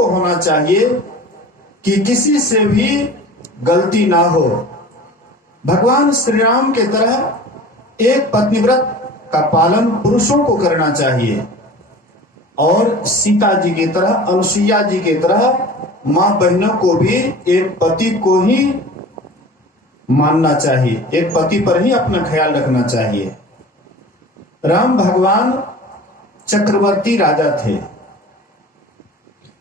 को होना चाहिए कि किसी से भी गलती ना हो। भगवान श्री राम के तरह एक पत्नीव्रत का पालन पुरुषों को करना चाहिए और सीता जी की तरह, अनुसुईया जी की तरह मां बहनों को भी एक पति को ही मानना चाहिए, एक पति पर ही अपना ख्याल रखना चाहिए। राम भगवान चक्रवर्ती राजा थे।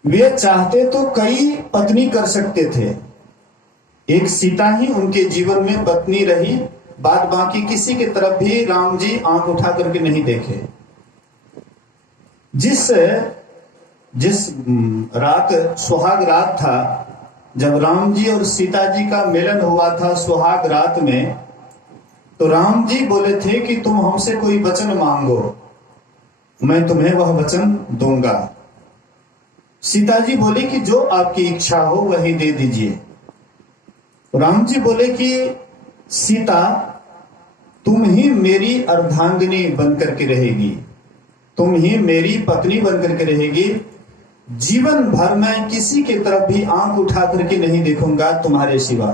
वे चाहते तो कई पत्नी कर सकते थे, एक सीता ही उनके जीवन में पत्नी रही, बाद बाकी किसी की तरफ भी राम जी आंख उठा करके नहीं देखे। जिस रात सुहाग रात था, जब राम जी और सीता जी का मिलन हुआ था सुहाग रात में, तो राम जी बोले थे कि तुम हमसे कोई वचन मांगो, मैं तुम्हें वह वचन दूंगा। सीता जी बोली कि जो आपकी इच्छा हो वही दे दीजिए। राम जी बोले कि सीता, तुम ही मेरी अर्धांगिनी बनकर के रहेगी, तुम ही मेरी पत्नी बनकर के रहेगी। जीवन भर मैं किसी की तरफ भी आंख उठा करके नहीं देखूंगा तुम्हारे सिवा।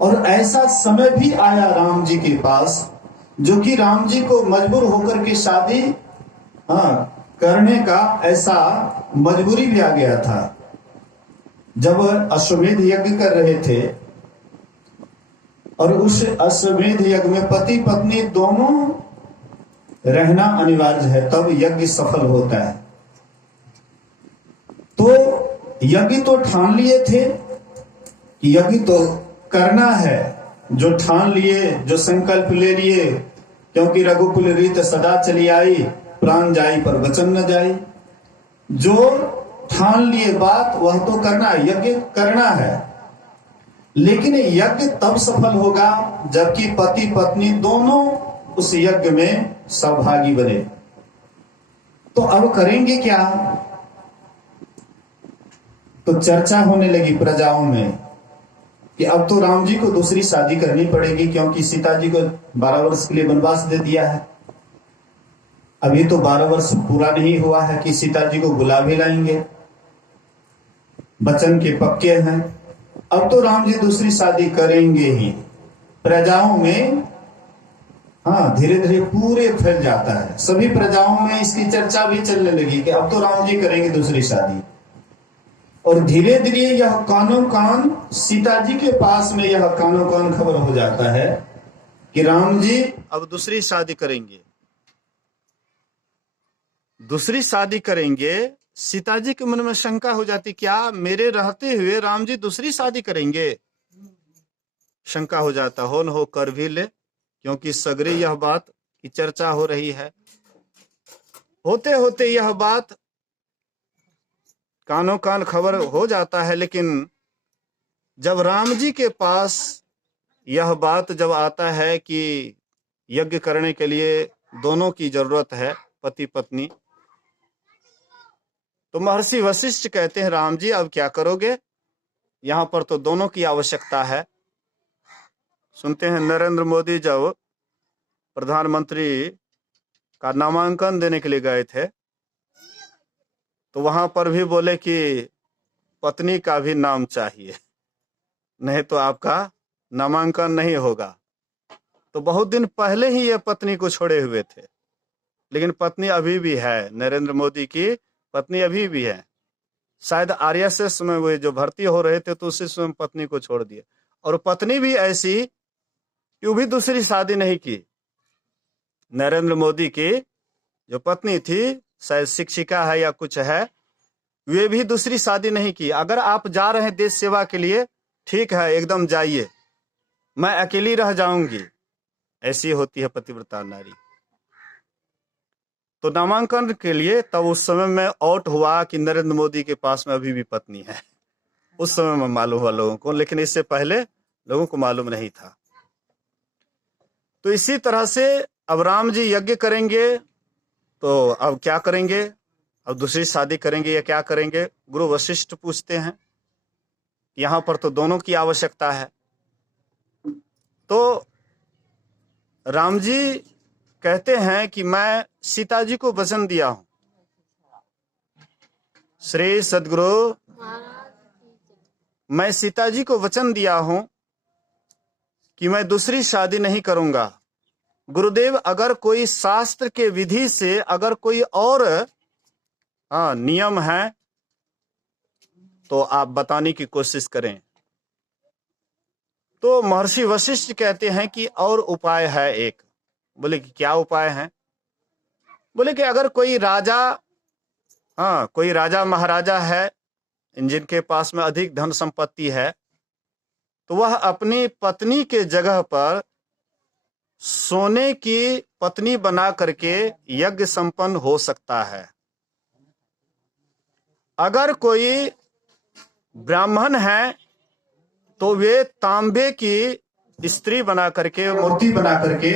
और ऐसा समय भी आया राम जी के पास, जो कि राम जी को मजबूर होकर के शादी करने का ऐसा मजबूरी भी आ गया था। जब अश्वमेध यज्ञ कर रहे थे और उस अश्वमेध यज्ञ में पति पत्नी दोनों रहना अनिवार्य है, तब यज्ञ सफल होता है। तो यज्ञ तो ठान लिए थे कि यज्ञ तो करना है, जो ठान लिए, जो संकल्प ले लिए, क्योंकि रघुकुल रीत सदा चली आई, प्राण जाई पर वचन न जाई। जो ठान लिए बात वह तो करना, यज्ञ करना है। लेकिन यज्ञ तब सफल होगा जबकि पति पत्नी दोनों उस यज्ञ में सहभागी बने। तो अब करेंगे क्या? तो चर्चा होने लगी प्रजाओं में कि अब तो राम जी को दूसरी शादी करनी पड़ेगी, क्योंकि सीता जी को 12 वर्ष के लिए वनवास दे दिया है। अभी तो 12 वर्ष पूरा नहीं हुआ है कि सीता जी को बुला भी लाएंगे, वचन के पक्के हैं। अब तो राम जी दूसरी शादी करेंगे ही। प्रजाओं में धीरे धीरे पूरे फैल जाता है, सभी प्रजाओं में इसकी चर्चा भी चलने लगी कि अब तो राम जी करेंगे दूसरी शादी। और धीरे धीरे यह कानो कान सीता जी के पास में यह कानो कान खबर हो जाता है कि राम जी अब दूसरी शादी करेंगे, दूसरी शादी करेंगे। सीता जी के मन में शंका हो जाती, क्या मेरे रहते हुए राम जी दूसरी शादी करेंगे? शंका हो जाता, हो न हो कर भी ले, क्योंकि सगरे यह बात की चर्चा हो रही है। होते होते यह बात कानों कान खबर हो जाता है। लेकिन जब राम जी के पास यह बात जब आता है कि यज्ञ करने के लिए दोनों की जरूरत है, पति पत्नी, तो महर्षि वशिष्ठ कहते हैं, राम जी अब क्या करोगे? यहां पर तो दोनों की आवश्यकता है। सुनते हैं नरेंद्र मोदी जब प्रधानमंत्री का नामांकन देने के लिए गए थे, तो वहां पर भी बोले कि पत्नी का भी नाम चाहिए, नहीं तो आपका नामांकन नहीं होगा। तो बहुत दिन पहले ही ये पत्नी को छोड़े हुए थे, लेकिन पत्नी अभी भी है। नरेंद्र मोदी की पत्नी अभी भी है। शायद आरएसएस में वो जो भर्ती हो रहे थे तो उसी समय पत्नी को छोड़ दिए। और पत्नी भी ऐसी कि वो भी दूसरी शादी नहीं की। नरेंद्र मोदी की जो पत्नी थी, शायद शिक्षिका है या कुछ है, वे भी दूसरी शादी नहीं की। अगर आप जा रहे हैं देश सेवा के लिए, ठीक है, एकदम जाइए, मैं अकेली रह जाऊंगी, ऐसी होती है पतिव्रता नारी। तो नामांकन के लिए तब उस समय में आउट हुआ कि नरेंद्र मोदी के पास में अभी भी पत्नी है। उस समय में मालूम हुआ लोगों को, लेकिन इससे पहले लोगों को मालूम नहीं था। तो इसी तरह से अब राम जी यज्ञ करेंगे, तो अब क्या करेंगे? अब दूसरी शादी करेंगे या क्या करेंगे? गुरु वशिष्ठ पूछते हैं। यहां पर तो दोनों की आवश्यकता है। तो राम जी कहते हैं कि मैं सीता जी को वचन दिया हूं श्री सद्गुरु, मैं सीता जी को वचन दिया हूं कि मैं दूसरी शादी नहीं करूंगा। गुरुदेव, अगर कोई शास्त्र के विधि से अगर कोई और नियम है तो आप बताने की कोशिश करें। तो महर्षि वशिष्ठ कहते हैं कि और उपाय है एक। बोले कि क्या उपाय है? बोले कि अगर कोई राजा महाराजा है जिनके पास में अधिक धन संपत्ति है, तो वह अपनी पत्नी के जगह पर सोने की पत्नी बना करके यज्ञ संपन्न हो सकता है। अगर कोई ब्राह्मण है तो वे तांबे की स्त्री बना करके, मूर्ति बना करके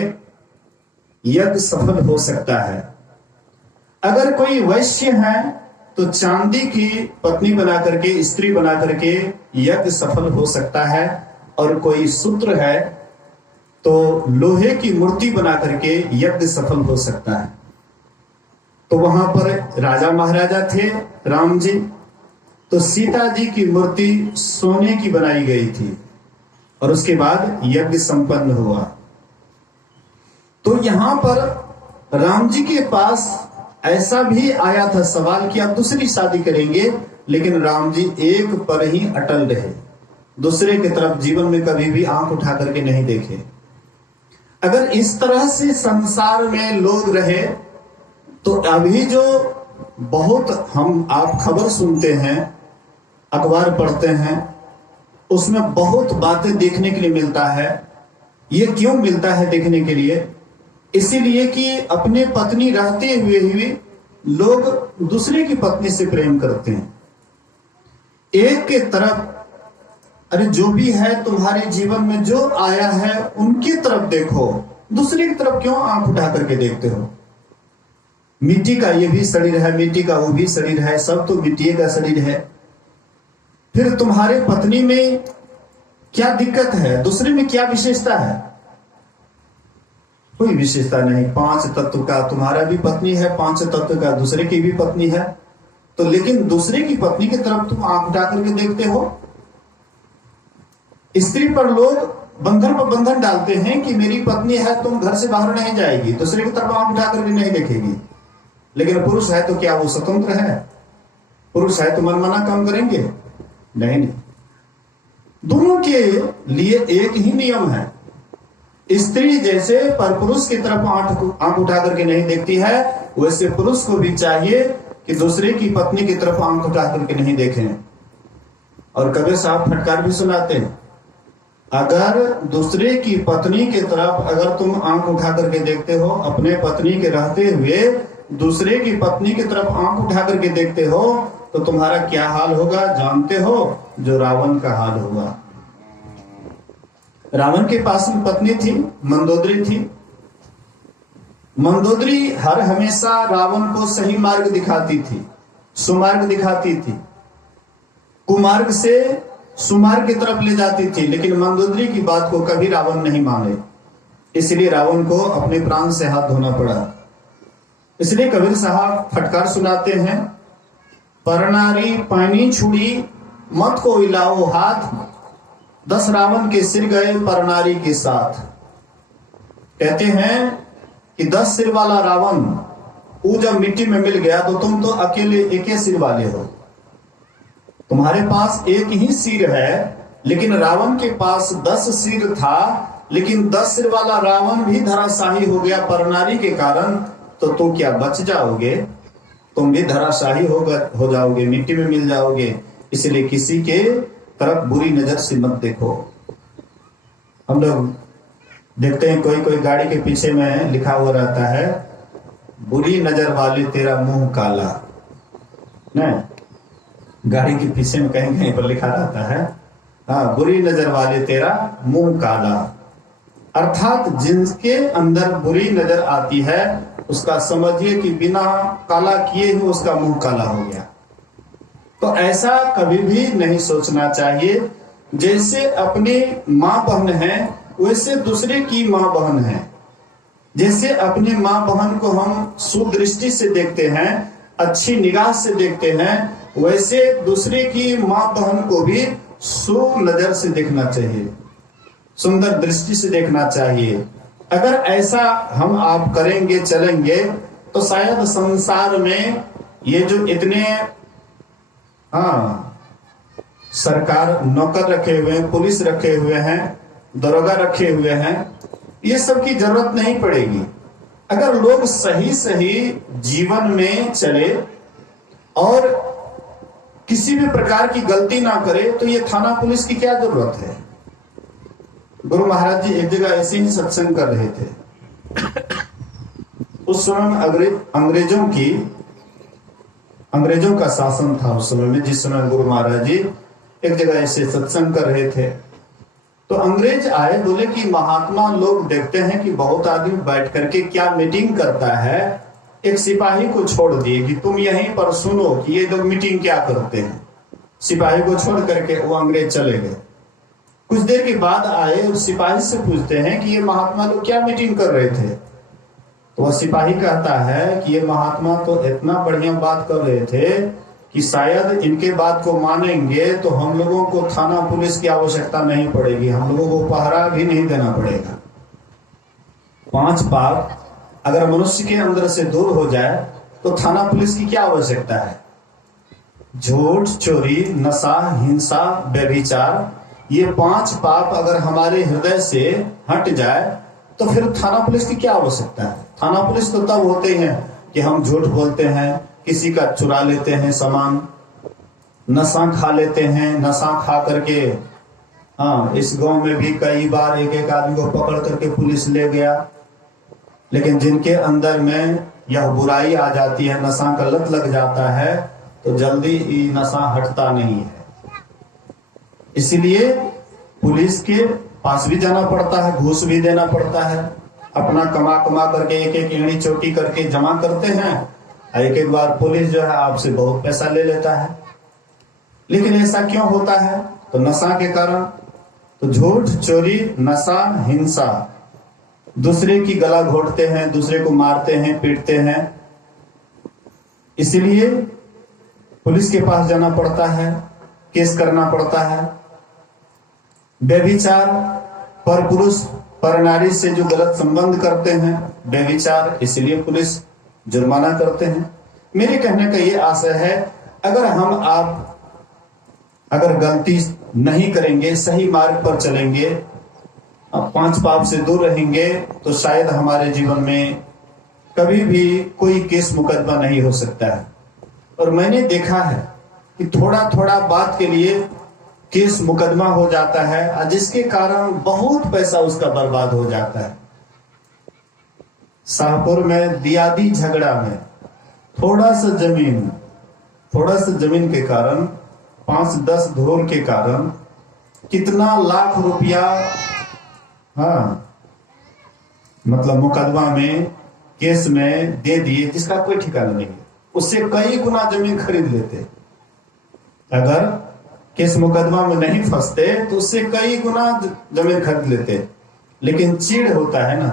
यज्ञ सफल हो सकता है। अगर कोई वैश्य है तो चांदी की पत्नी बना करके, स्त्री बना करके यज्ञ सफल हो सकता है। और कोई शूद्र है तो लोहे की मूर्ति बना करके यज्ञ सफल हो सकता है। तो वहां पर राजा महाराजा थे राम जी, तो सीता जी की मूर्ति सोने की बनाई गई थी और उसके बाद यज्ञ संपन्न हुआ। तो यहां पर राम जी के पास ऐसा भी आया था सवाल कि आप दूसरी शादी करेंगे, लेकिन राम जी एक पर ही अटल रहे, दूसरे की तरफ जीवन में कभी भी आंख उठा करके नहीं देखे। अगर इस तरह से संसार में लोग रहे तो अभी जो बहुत आप खबर सुनते हैं, अखबार पढ़ते हैं, उसमें बहुत बातें देखने के लिए मिलता है। ये क्यों मिलता है देखने के लिए? इसीलिए कि अपने पत्नी रहते हुए ही लोग दूसरे की पत्नी से प्रेम करते हैं। एक के तरफ, अरे जो भी है तुम्हारे जीवन में जो आया है उनकी तरफ देखो, दूसरे की तरफ क्यों आंख उठा करके देखते हो? मिट्टी का ये भी शरीर है, मिट्टी का वो भी शरीर है, सब तो मिट्टी का शरीर है। फिर तुम्हारे पत्नी में क्या दिक्कत है? दूसरे में क्या विशेषता है? कोई विशेषता नहीं। 5 तत्व का तुम्हारा भी पत्नी है, 5 तत्व का दूसरे की भी पत्नी है। तो लेकिन दूसरे की पत्नी की तरफ तुम आंख उठा करके देखते हो। स्त्री पर लोग बंधन पर बंधन डालते हैं कि मेरी पत्नी है, तुम घर से बाहर नहीं जाएगी, दूसरे की तरफ आंख उठा करके नहीं देखेगी। लेकिन पुरुष है तो क्या वो स्वतंत्र है? पुरुष है तो मनमाना काम करेंगे? नहीं। दोनों के लिए एक ही नियम है। स्त्री जैसे पर पुरुष की तरफ आंख उठा करके नहीं देखती है, वैसे पुरुष को भी चाहिए कि दूसरे की पत्नी की तरफ आंख उठा करके नहीं देखें। और कबीर साहब फटकार भी सुनाते हैं, अगर दूसरे की पत्नी की तरफ अगर तुम आंख उठा करके देखते हो, अपने पत्नी के रहते हुए दूसरे की पत्नी की तरफ आंख उठा करके देखते हो, तो तुम्हारा क्या हाल होगा जानते हो? जो रावण का हाल होगा। रावण के पास में पत्नी थी, मंदोदरी थी। मंदोदरी हर हमेशा रावण को सही मार्ग दिखाती थी, सुमार्ग दिखाती थी, कुमार्ग से सुमार्ग की तरफ ले जाती थी। लेकिन मंदोदरी की बात को कभी रावण नहीं माने, इसलिए रावण को अपने प्राण से हाथ धोना पड़ा। इसलिए कबीर साहब फटकार सुनाते हैं, परनारी पानी छुड़ी मत को हिलाओ हाथ, 10 रावण के सिर गए परनारी के साथ। कहते हैं कि 10 सिर वाला रावण वो जब मिट्टी में मिल गया तो तुम तो अकेले एक ही सिर वाले हो। तुम्हारे पास एक ही सिर है, लेकिन रावण के पास 10 सिर था, लेकिन 10 सिर वाला रावण भी धराशाही हो गया परनारी के कारण। तो तुम क्या बच जाओगे? तुम भी धराशाही हो जाओगे, मिट्टी में मिल जाओगे। इसलिए किसी के तरफ बुरी नजर से मत देखो। हम लोग देखते हैं कोई गाड़ी के पीछे में लिखा हुआ रहता है, बुरी नजर वाले तेरा मुंह काला। नहीं, गाड़ी के पीछे में कहीं कहीं पर लिखा रहता है, हाँ, बुरी नजर वाले तेरा मुंह काला। अर्थात जिनके अंदर बुरी नजर आती है उसका समझिए कि बिना काला किए ही उसका मुंह काला हो गया। तो ऐसा कभी भी नहीं सोचना चाहिए। जैसे अपनी माँ बहन है वैसे दूसरे की माँ बहन है। जैसे अपनी माँ बहन को हम सुदृष्टि से देखते हैं, अच्छी निगाह से देखते हैं, वैसे दूसरे की माँ बहन को भी शुभ नजर से देखना चाहिए, सुंदर दृष्टि से देखना चाहिए। अगर ऐसा हम आप करेंगे चलेंगे तो शायद संसार में ये जो इतने सरकार नौकर रखे हुए हैं, पुलिस रखे हुए हैं, दरोगा रखे हुए हैं, ये सब की जरूरत नहीं पड़ेगी। अगर लोग सही सही जीवन में चले और किसी भी प्रकार की गलती ना करे तो ये थाना पुलिस की क्या जरूरत है। गुरु महाराज जी एक जगह ऐसे ही सत्संग कर रहे थे। उस समय अंग्रेजों का शासन था उस समय में, जिस समय गुरु महाराज जी एक जगह ऐसे सत्संग कर रहे थे। तो अंग्रेज आए, बोले कि महात्मा लोग देखते हैं कि बहुत आदमी बैठ करके क्या मीटिंग करता है, एक सिपाही को छोड़ दिए कि तुम यहीं पर सुनो कि ये लोग मीटिंग क्या करते हैं। सिपाही को छोड़ करके वो अंग्रेज चले गए। कुछ देर के बाद आए और सिपाही से पूछते हैं कि ये महात्मा लोग क्या मीटिंग कर रहे थे। तो वह सिपाही कहता है कि ये महात्मा तो इतना बढ़िया बात कर रहे थे कि शायद इनके बात को मानेंगे तो हम लोगों को थाना पुलिस की आवश्यकता नहीं पड़ेगी, हम लोगों को पहरा भी नहीं देना पड़ेगा। 5 पाप अगर मनुष्य के अंदर से दूर हो जाए तो थाना पुलिस की क्या आवश्यकता है। झूठ, चोरी, नशा, हिंसा, व्यभिचार, ये 5 पाप अगर हमारे हृदय से हट जाए तो फिर थाना पुलिस की क्या आवश्यकता है। थाना पुलिस तो तब होते हैं कि हम झूठ बोलते हैं, किसी का चुरा लेते हैं सामान, नशा खा लेते हैं, नशा खा करके इस गांव में भी कई बार एक आदमी को पकड़ करके पुलिस ले गया। लेकिन जिनके अंदर में यह बुराई आ जाती है, नशा का लत लग जाता है, तो जल्दी ये नशा हटता नहीं है। इसलिए पुलिस के पास भी जाना पड़ता है, घूस भी देना पड़ता है, अपना कमा करके एक ईंटी चोटी करके जमा करते हैं। एक बार पुलिस जो है आपसे बहुत पैसा ले लेता है। लेकिन ऐसा क्यों होता है? तो नशा के कारण। तो झूठ, चोरी, नशा, हिंसा, दूसरे की गला घोटते हैं, दूसरे को मारते हैं, पीटते हैं। इसलिए पुलिस के पास जाना पड़ता है, केस करना पड़ता है। व्यभिचार, पर पुरुष पर नारी से जो गलत संबंध करते हैं, व्यभिचार, इसलिए पुलिस जुर्माना करते हैं। मेरे कहने का ये आशय है, अगर हम आप अगर गलती नहीं करेंगे, सही मार्ग पर चलेंगे, 5 पाप से दूर रहेंगे, तो शायद हमारे जीवन में कभी भी कोई केस मुकदमा नहीं हो सकता है। और मैंने देखा है कि थोड़ा थोड़ा बात के लिए केस मुकदमा हो जाता है, जिसके कारण बहुत पैसा उसका बर्बाद हो जाता है। शाहपुर में दियादी झगड़ा में थोड़ा सा जमीन के कारण, 5-10 धूल के कारण कितना लाख रुपया मतलब मुकदमा में, केस में दे दिए, जिसका कोई ठिकाना नहीं है। उससे कई गुना जमीन खरीद लेते। अगर केस मुकदमा में नहीं फंसते तो उससे कई गुना जमीन खरीद लेते। लेकिन चीड़ होता है ना।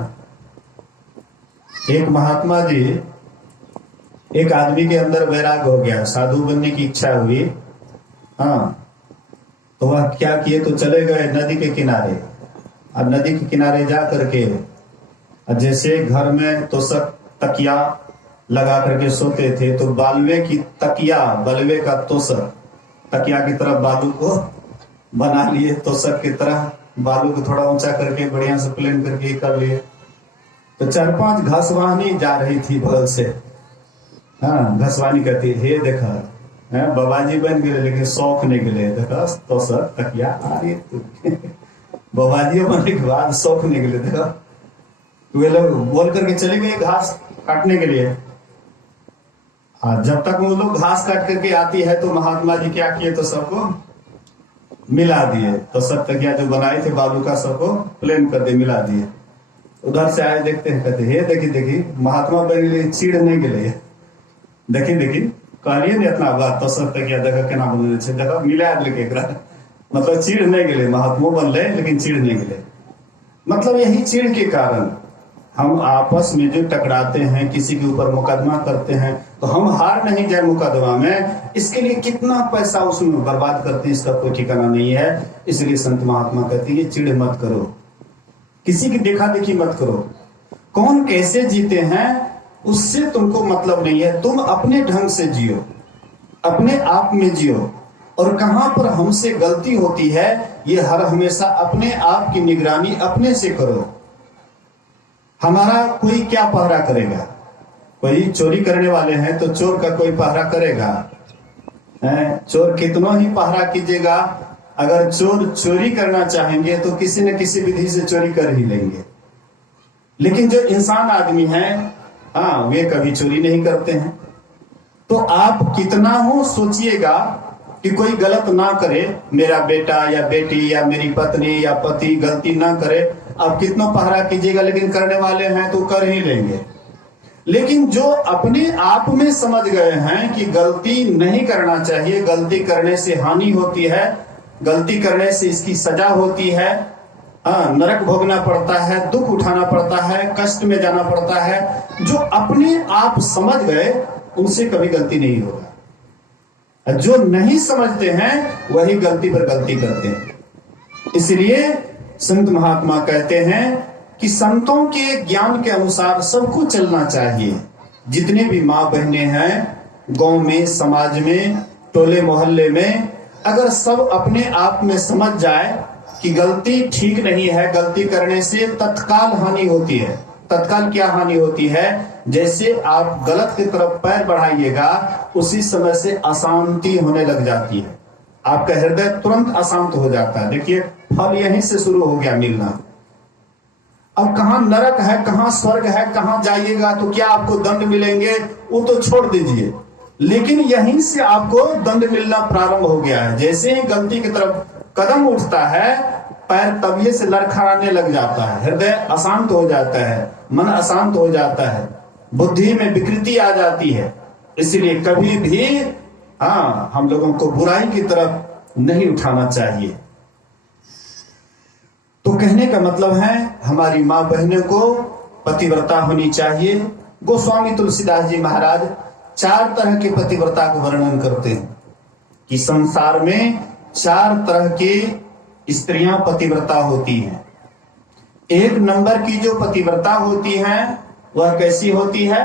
एक महात्मा जी, एक आदमी के अंदर वैराग हो गया, साधु बनने की इच्छा हुई। तो वह क्या किए, तो चले गए नदी के किनारे। अब नदी के किनारे जा करके जैसे घर में तो सब तकिया लगा करके सोते थे, तो बालवे की तकिया, बलवे का तोसक, तकिया की तरफ बालू को बना लिए, तोसक की तरह बालू को थोड़ा ऊंचा करके बढ़िया से प्लेन करके कर लिए। तो 4-5 घसवानी जा रही थी बगल से। घसवानी कहती, हे देखा बाबाजी बन गए, लेकिन शौक नहीं गए। देखा तोसक तकिया आ रही बाबाजी बनने के बाद शौक नहीं गए। देखा वे लोग बोल करके चले गए घास काटने के लिए। जब तक वो लोग घास काट करके आती है तो महात्मा जी क्या किए, तो सबको मिला दिए। तो सब तकिया जो बनाए थे बालू का, सबको प्लेन कर दिए, मिला दिए। उधर से आए, देखते हैं, कहते हे देखी महात्मा बन गए, चीड़ नहीं गए। देखी कहलिए नहीं इतना बात, तो सब तकिया देखा केना बन, देखा मिला लेके, मतलब चीड़ नहीं गए, महात्मा बन रहे लेकिन चीड़ नहीं गए। मतलब यही चीड़ के कारण हम आपस में जो टकराते हैं, किसी के ऊपर मुकदमा करते हैं, तो हम हार नहीं जाए मुकदमा में, इसके लिए कितना पैसा उसमें बर्बाद करते हैं, इसका कोई ठिकाना नहीं है। इसलिए संत महात्मा कहते हैं चिढ़ मत करो, किसी की देखा देखी मत करो, कौन कैसे जीते हैं उससे तुमको मतलब नहीं है। तुम अपने ढंग से जियो, अपने आप में जियो, और कहां पर हमसे गलती होती है ये हर हमेशा अपने आप की निगरानी अपने से करो। हमारा कोई क्या पहरा करेगा? कोई चोरी करने वाले हैं तो चोर का कोई पहरा करेगा? चोर कितना ही पहरा कीजिएगा, अगर चोर चोरी करना चाहेंगे तो किसी न किसी विधि से चोरी कर ही लेंगे। लेकिन जो इंसान आदमी है, हाँ, वे कभी चोरी नहीं करते हैं। तो आप कितना हो सोचिएगा कि कोई गलत ना करे, मेरा बेटा या बेटी या मेरी पत्नी या पति गलती ना करे। आप कितना पहरा कीजिएगा, लेकिन करने वाले हैं तो कर ही लेंगे। लेकिन जो अपने आप में समझ गए हैं कि गलती नहीं करना चाहिए, गलती करने से हानि होती है, गलती करने से इसकी सजा होती है, नरक भोगना पड़ता है, दुख उठाना पड़ता है, कष्ट में जाना पड़ता है, जो अपने आप समझ गए उनसे कभी गलती नहीं होगा। जो नहीं समझते हैं वही गलती पर गलती करते हैं। इसलिए संत महात्मा कहते हैं कि संतों के ज्ञान के अनुसार सबको चलना चाहिए। जितने भी माँ बहनें हैं गांव में, समाज में, टोले मोहल्ले में, अगर सब अपने आप में समझ जाए कि गलती ठीक नहीं है, गलती करने से तत्काल हानि होती है। तत्काल क्या हानि होती है? जैसे आप गलत की तरफ पैर बढ़ाइएगा उसी समय से अशांति होने लग जाती है, आपका हृदय तुरंत अशांत हो जाता है। देखिए फल यहीं से शुरू हो गया मिलना। अब कहां नरक है, कहां स्वर्ग है, कहां जाइएगा तो क्या आपको दंड मिलेंगे वो तो छोड़ दीजिए, लेकिन यहीं से आपको दंड मिलना प्रारंभ हो गया है। जैसे ही गलती की तरफ कदम उठता है पैर तबियत से लड़खड़ाने लग जाता है, हृदय अशांत हो जाता है, मन अशांत हो जाता है, बुद्धि में विकृति आ जाती है। इसलिए कभी भी हम लोगों को बुराई की तरफ नहीं उठाना चाहिए। तो कहने का मतलब है हमारी माँ बहनों को पतिव्रता होनी चाहिए। गोस्वामी तुलसीदास जी महाराज 4 तरह के पतिव्रता का वर्णन करते हैं कि संसार में 4 तरह की स्त्रियां पतिव्रता होती हैं। 1 नंबर की जो पतिव्रता होती है वह कैसी होती है?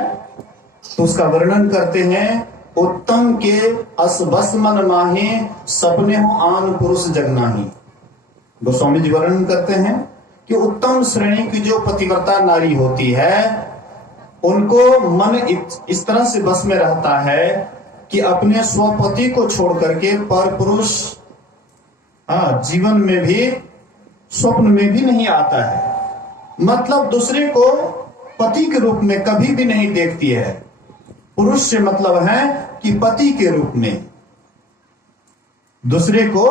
तो उसका वर्णन करते हैं, उत्तम के असबस मन माहे, सपने हो आन पुरुष जगनाही। गोस्वामी जी वर्णन करते हैं कि उत्तम श्रेणी की जो पतिव्रता नारी होती है उनको मन इस तरह से बस में रहता है कि अपने स्वपति को छोड़ करके पर पुरुष जीवन में भी, स्वप्न में भी नहीं आता है। मतलब दूसरे को पति के रूप में कभी भी नहीं देखती है। पुरुष से मतलब है कि पति के रूप में, दूसरे को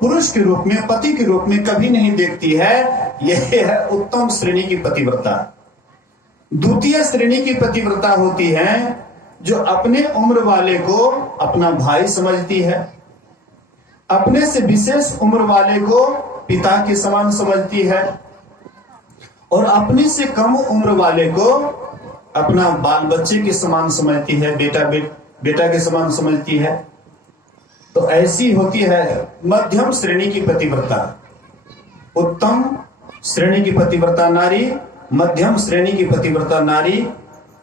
पुरुष के रूप में, पति के रूप में कभी नहीं देखती है। यह है उत्तम श्रेणी की पतिव्रता। द्वितीय श्रेणी की पतिव्रता होती है जो अपने उम्र वाले को अपना भाई समझती है, अपने से विशेष उम्र वाले को पिता के समान समझती है, और अपने से कम उम्र वाले को अपना बाल बच्चे के समान समझती है, बेटा के समान समझती है। तो ऐसी होती है मध्यम श्रेणी की पतिव्रता। उत्तम श्रेणी की पतिव्रता नारी, मध्यम श्रेणी की पतिव्रता नारी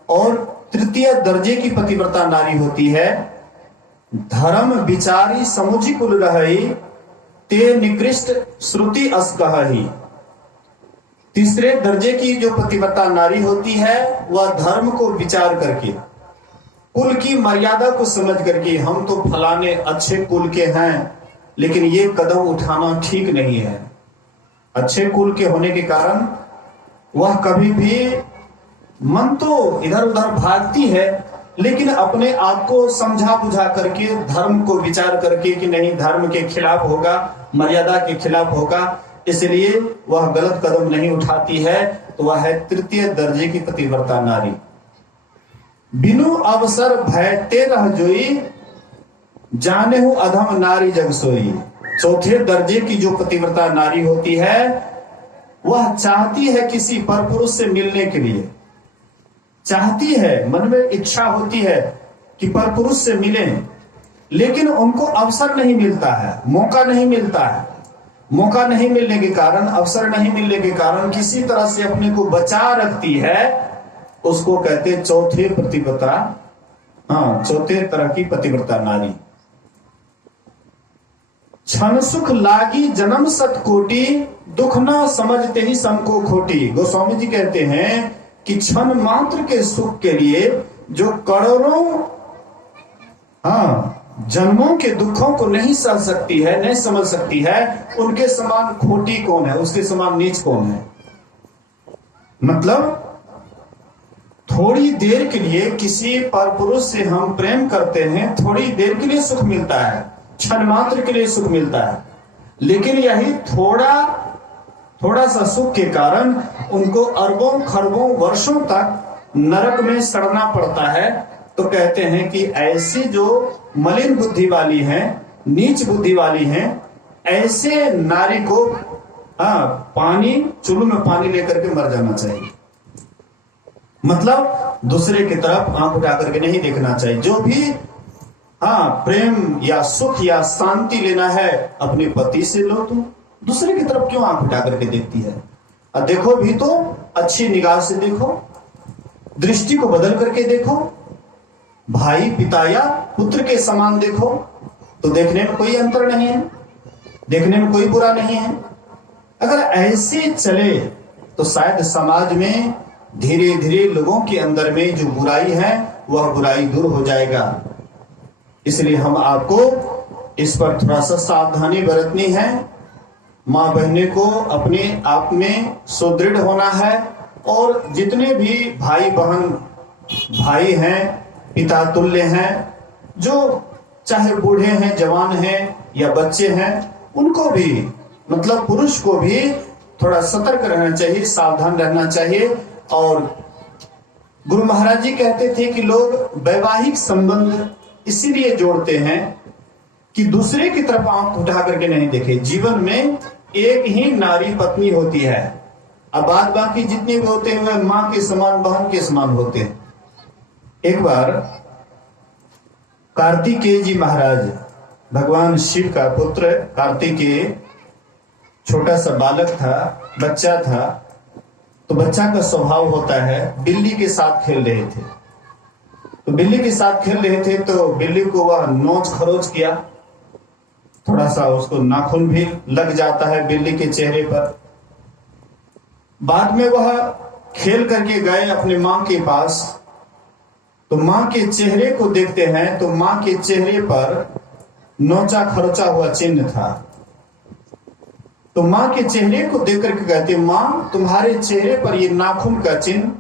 और तृतीय दर्जे की पतिव्रता नारी होती है धर्म विचारी समुझी कुल रही, ते निकृष्ट श्रुति अस कहही। तीसरे दर्जे की जो पतिव्रता नारी होती है वह धर्म को विचार करके, कुल की मर्यादा को समझ करके, हम तो फलाने अच्छे कुल के हैं लेकिन ये कदम उठाना ठीक नहीं है। अच्छे कुल के होने के कारण वह कभी भी, मन तो इधर उधर भागती है लेकिन अपने आप को समझा बुझा करके, धर्म को विचार करके कि नहीं धर्म के खिलाफ होगा, मर्यादा के खिलाफ होगा, इसलिए वह गलत कदम नहीं उठाती है। तो वह है तृतीय दर्जे की पतिव्रता नारी। बिनु अवसर भयते रह जोई, जाने हो अधम नारी जग सोई। चौथे दर्जे की जो पतिव्रता नारी होती है वह चाहती है किसी परपुरुष से मिलने के लिए, चाहती है, मन में इच्छा होती है कि परपुरुष से मिलें, लेकिन उनको अवसर नहीं मिलता है, मौका नहीं मिलता है। मौका नहीं मिलने के कारण, अवसर नहीं मिलने के कारण किसी तरह से अपने को बचा रखती है, उसको कहते चौथे पतिव्रता, चौथे तरह की पतिव्रता नारी। क्षण सुख लागी जन्म सत कोटि, दुख न समझते ही सम को खोटी। गोस्वामी जी कहते हैं कि क्षण मात्र के सुख के लिए जो करोड़ों जन्मों के दुखों को नहीं सह सकती है, नहीं समझ सकती है, उनके समान खोटी कौन है, उसके समान नीच कौन है। मतलब थोड़ी देर के लिए किसी परपुरुष से हम प्रेम करते हैं, थोड़ी देर के लिए सुख मिलता है, क्षण मात्र के लिए सुख मिलता है, लेकिन यही थोड़ा सा सुख के कारण उनको अरबों खरबों वर्षों तक नरक में सड़ना पड़ता है। तो कहते हैं कि ऐसी जो मलिन बुद्धि वाली हैं, नीच बुद्धि वाली हैं, ऐसे नारी को चुल्लू में पानी लेकर के मर जाना चाहिए। मतलब दूसरे की तरफ आंख उठा करके नहीं देखना चाहिए। जो भी प्रेम या सुख या शांति लेना है अपने पति से लो, तो दूसरे की तरफ क्यों आंख उठा करके देखती है। और देखो भी तो अच्छी निगाह से देखो, दृष्टि को बदल करके देखो, भाई पिता या पुत्र के समान देखो, तो देखने में कोई अंतर नहीं है, देखने में कोई बुरा नहीं है। अगर ऐसे चले तो शायद समाज में धीरे धीरे लोगों के अंदर में जो बुराई है वह बुराई दूर हो जाएगा। इसलिए हम आपको इस पर थोड़ा सा सावधानी बरतनी है। माँ बहने को अपने आप में सुदृढ़ होना है, और जितने भी भाई बहन भाई हैं, पिता तुल्य हैं, जो चाहे बूढ़े हैं, जवान हैं या बच्चे हैं, उनको भी मतलब पुरुष को भी थोड़ा सतर्क रहना चाहिए, सावधान रहना चाहिए। और गुरु महाराज जी कहते थे कि लोग वैवाहिक संबंध इसीलिए जोड़ते हैं कि दूसरे की तरफ आंख उठा करके नहीं देखे। जीवन में एक ही नारी पत्नी होती है, अब बाद बाकी जितने भी होते हैं मां के समान, बहन के समान होते हैं। एक बार कार्तिकेय जी महाराज, भगवान शिव का पुत्र कार्तिकेय, छोटा सा बालक था, बच्चा था, तो बच्चा का स्वभाव होता है बिल्ली के साथ खेल रहे थे। तो बिल्ली के साथ खेल रहे थे तो बिल्ली को वह नोच खरोच किया, थोड़ा सा उसको नाखून भी लग जाता है बिल्ली के चेहरे पर। बाद में वह खेल करके गए अपने मां के पास, तो मां के चेहरे को देखते हैं तो मां के चेहरे पर नोचा खरोचा हुआ चिन्ह था। तो मां के चेहरे को देख करके कहते, मां तुम्हारे चेहरे पर ये नाखून का चिन्ह